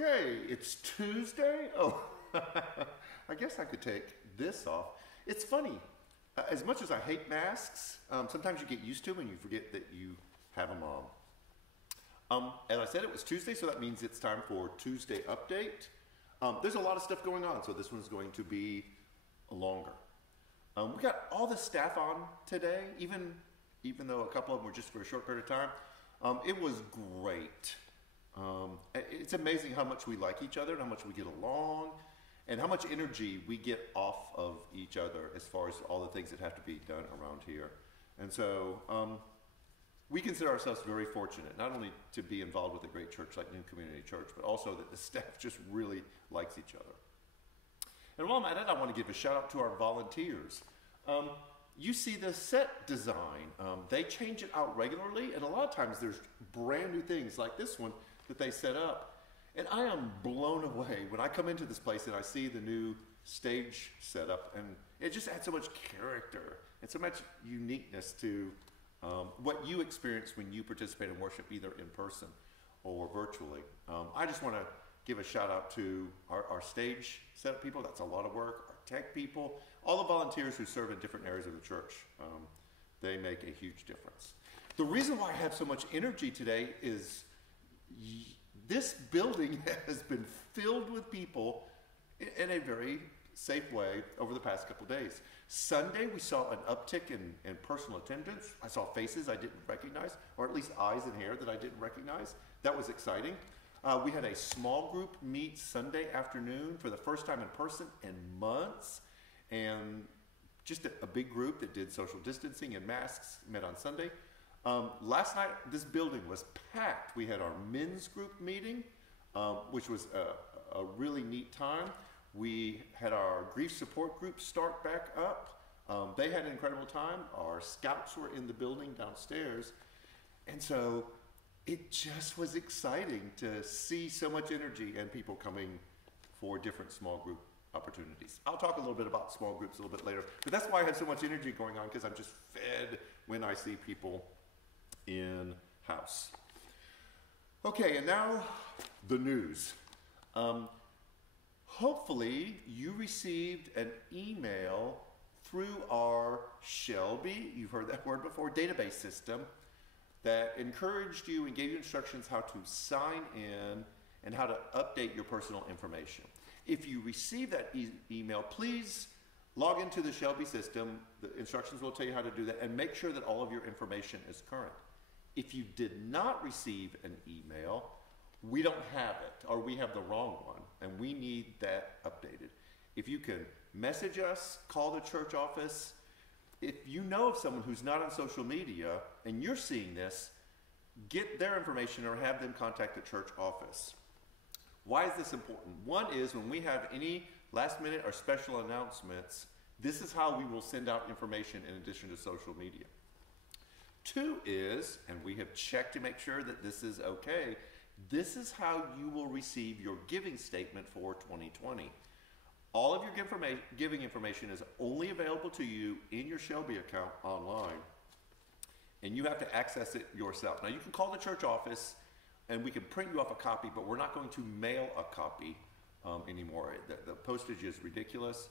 Okay, it's Tuesday. Oh, I guess I could take this off. It's funny. As much as I hate masks, sometimes you get used to them and you forget that you have them on. As I said, it was Tuesday, so that means it's time for Tuesday Update. There's a lot of stuff going on, so this one's going to be longer. We got all the staff on today, even though a couple of them were just for a short period of time. It was great. It's amazing how much we like each other and how much we get along and how much energy we get off of each other as far as all the things that have to be done around here. And so we consider ourselves very fortunate, not only to be involved with a great church like New Community Church, but also that the staff just really likes each other. And while I'm at it, I want to give a shout out to our volunteers. You see the set design. They change it out regularly, and a lot of times there's brand new things like this one that they set up. And I am blown away when I come into this place and I see the new stage setup, and it just adds so much character and so much uniqueness to what you experience when you participate in worship, either in person or virtually. I just want to give a shout out to our stage setup people. That's a lot of work. Our tech people, all the volunteers who serve in different areas of the church. They make a huge difference. The reason why I have so much energy today is this building has been filled with people in a very safe way over the past couple of days. Sunday, we saw an uptick in personal attendance. I saw faces I didn't recognize, or at least eyes and hair that I didn't recognize. That was exciting. We had a small group meet Sunday afternoon for the first time in person in months, and just a big group that did social distancing and masks met on Sunday. Last night, this building was packed. We had our men's group meeting, which was a really neat time. We had our grief support group start back up. They had an incredible time. Our scouts were in the building downstairs. And so it just was exciting to see so much energy and people coming for different small group opportunities. I'll talk a little bit about small groups a little bit later, but that's why I have so much energy going on, because I'm just fed when I see people in house. Okay, and now the news. Hopefully you received an email through our Shelby, you've heard that word before, database system that encouraged you and gave you instructions how to sign in and how to update your personal information. If you receive that email, please log into the Shelby system. The instructions will tell you how to do that, and make sure that all of your information is current. If you did not receive an email, we don't have it, or we have the wrong one, and we need that updated. If you can message us, call the church office. If you know of someone who's not on social media and you're seeing this, get their information or have them contact the church office. Why is this important? One is when we have any last minute or special announcements, this is how we will send out information in addition to social media. Two is, and we have checked to make sure that this is okay, this is how you will receive your giving statement for 2020. All of your giving information is only available to you in your Shelby account online, and you have to access it yourself. Now, you can call the church office and we can print you off a copy, but we're not going to mail a copy anymore. The postage is ridiculous.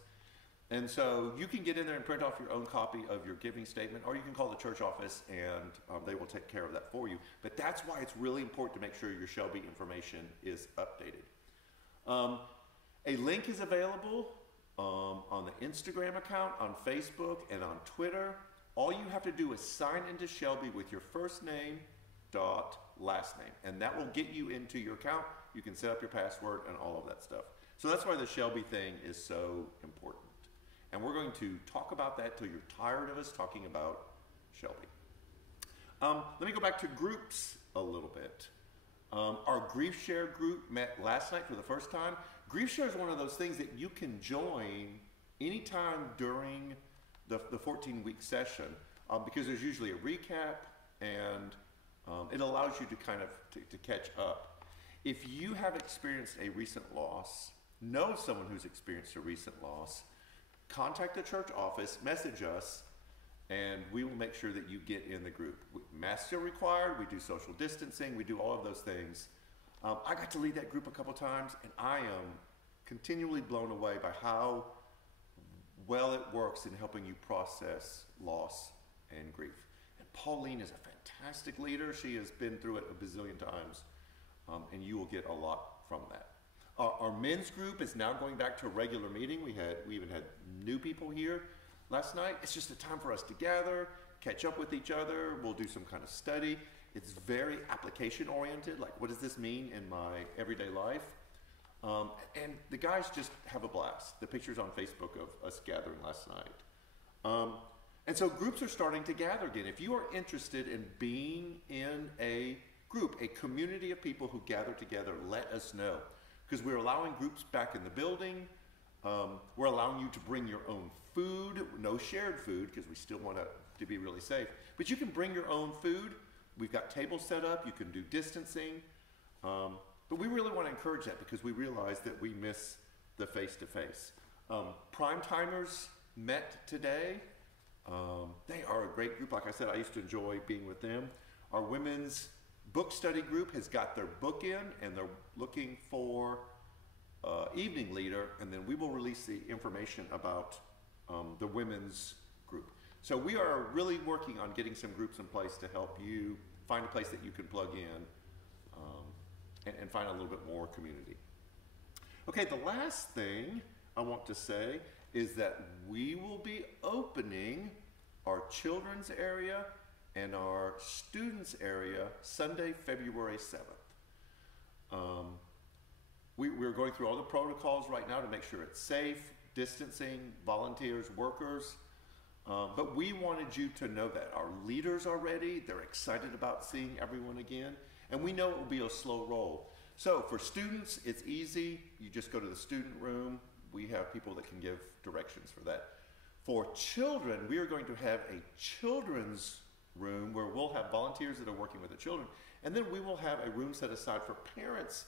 And so you can get in there and print off your own copy of your giving statement, or you can call the church office and they will take care of that for you. But that's why it's really important to make sure your Shelby information is updated. A link is available on the Instagram account, on Facebook, and on Twitter. All you have to do is sign into Shelby with your first name dot last name, and that will get you into your account. You can set up your password and all of that stuff. So that's why the Shelby thing is so important. And we're going to talk about that till you're tired of us talking about Shelby. Let me go back to groups a little bit. Our Grief Share group met last night for the first time. Grief Share is one of those things that you can join anytime during the 14-week session because there's usually a recap, and it allows you to kind of to catch up. If you have experienced a recent loss, know someone who's experienced a recent loss, contact the church office, message us, and we will make sure that you get in the group. Masks are required, we do social distancing, we do all of those things. I got to lead that group a couple times, and I am continually blown away by how well it works in helping you process loss and grief. And Pauline is a fantastic leader. She has been through it a bazillion times, and you will get a lot from that. Our men's group is now going back to a regular meeting. We even had new people here last night. It's just a time for us to gather, catch up with each other. We'll do some kind of study. It's very application oriented, like what does this mean in my everyday life? And the guys just have a blast. The pictures on Facebook of us gathering last night. And so groups are starting to gather again. If you are interested in being in a group, a community of people who gather together, let us know. Because we're allowing groups back in the building. We're allowing you to bring your own food, no shared food, because we still want to be really safe. But you can bring your own food. We've got tables set up. You can do distancing. But we really want to encourage that because we realize that we miss the face-to-face. Prime Timers met today. They are a great group. Like I said, I used to enjoy being with them. Our women's book study group has got their book in, and they're looking for evening leader, and then we will release the information about the women's group. So we are really working on getting some groups in place to help you find a place that you can plug in and find a little bit more community. Okay, the last thing I want to say is that we will be opening our children's area and our students area Sunday, February 7th. We're going through all the protocols right now to make sure it's safe, distancing, volunteers, workers. But we wanted you to know that. Our leaders are ready. They're excited about seeing everyone again. And we know it will be a slow roll. So for students, it's easy. You just go to the student room. We have people that can give directions for that. For children, we are going to have a children's room where we'll have volunteers that are working with the children. And then we will have a room set aside for parents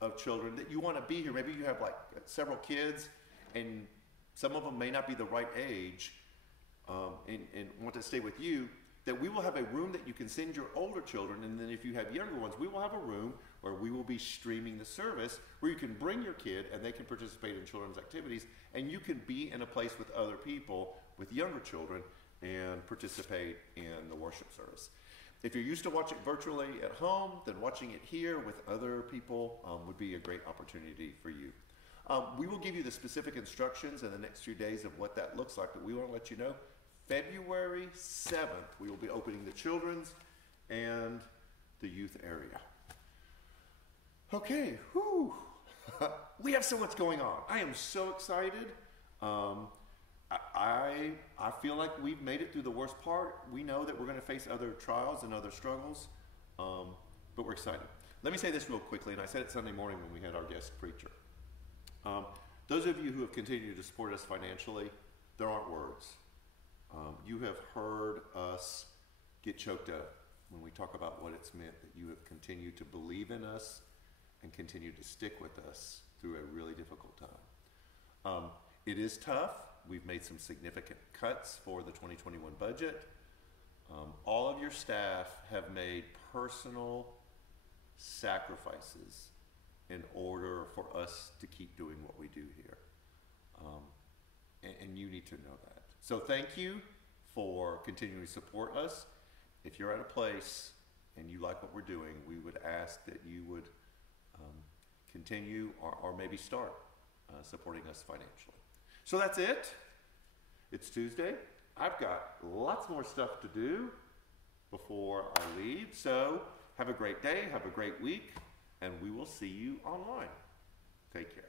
of children that you want to be here. Maybe you have like several kids and some of them may not be the right age and want to stay with you, that we will have a room that you can send your older children, and then if you have younger ones, we will have a room where we will be streaming the service where you can bring your kid and they can participate in children's activities, and you can be in a place with other people with younger children and participate in the worship service. If you're used to watching virtually at home, then watching it here with other people would be a great opportunity for you. We will give you the specific instructions in the next few days of what that looks like, but we want to let you know February 7th, we will be opening the children's and the youth area. Okay, whew. We have so much going on. I am so excited. I feel like we've made it through the worst part. We know that we're going to face other trials and other struggles, but we're excited. Let me say this real quickly, and I said it Sunday morning when we had our guest preacher. Those of you who have continued to support us financially, there aren't words. You have heard us get choked up when we talk about what it's meant that you have continued to believe in us and continue to stick with us through a really difficult time. It is tough. We've made some significant cuts for the 2021 budget. All of your staff have made personal sacrifices in order for us to keep doing what we do here. And you need to know that. So thank you for continuing to support us. If you're at a place and you like what we're doing, we would ask that you would continue or maybe start supporting us financially. So that's it. It's Tuesday. I've got lots more stuff to do before I leave. So have a great day, have a great week, and we will see you online. Take care.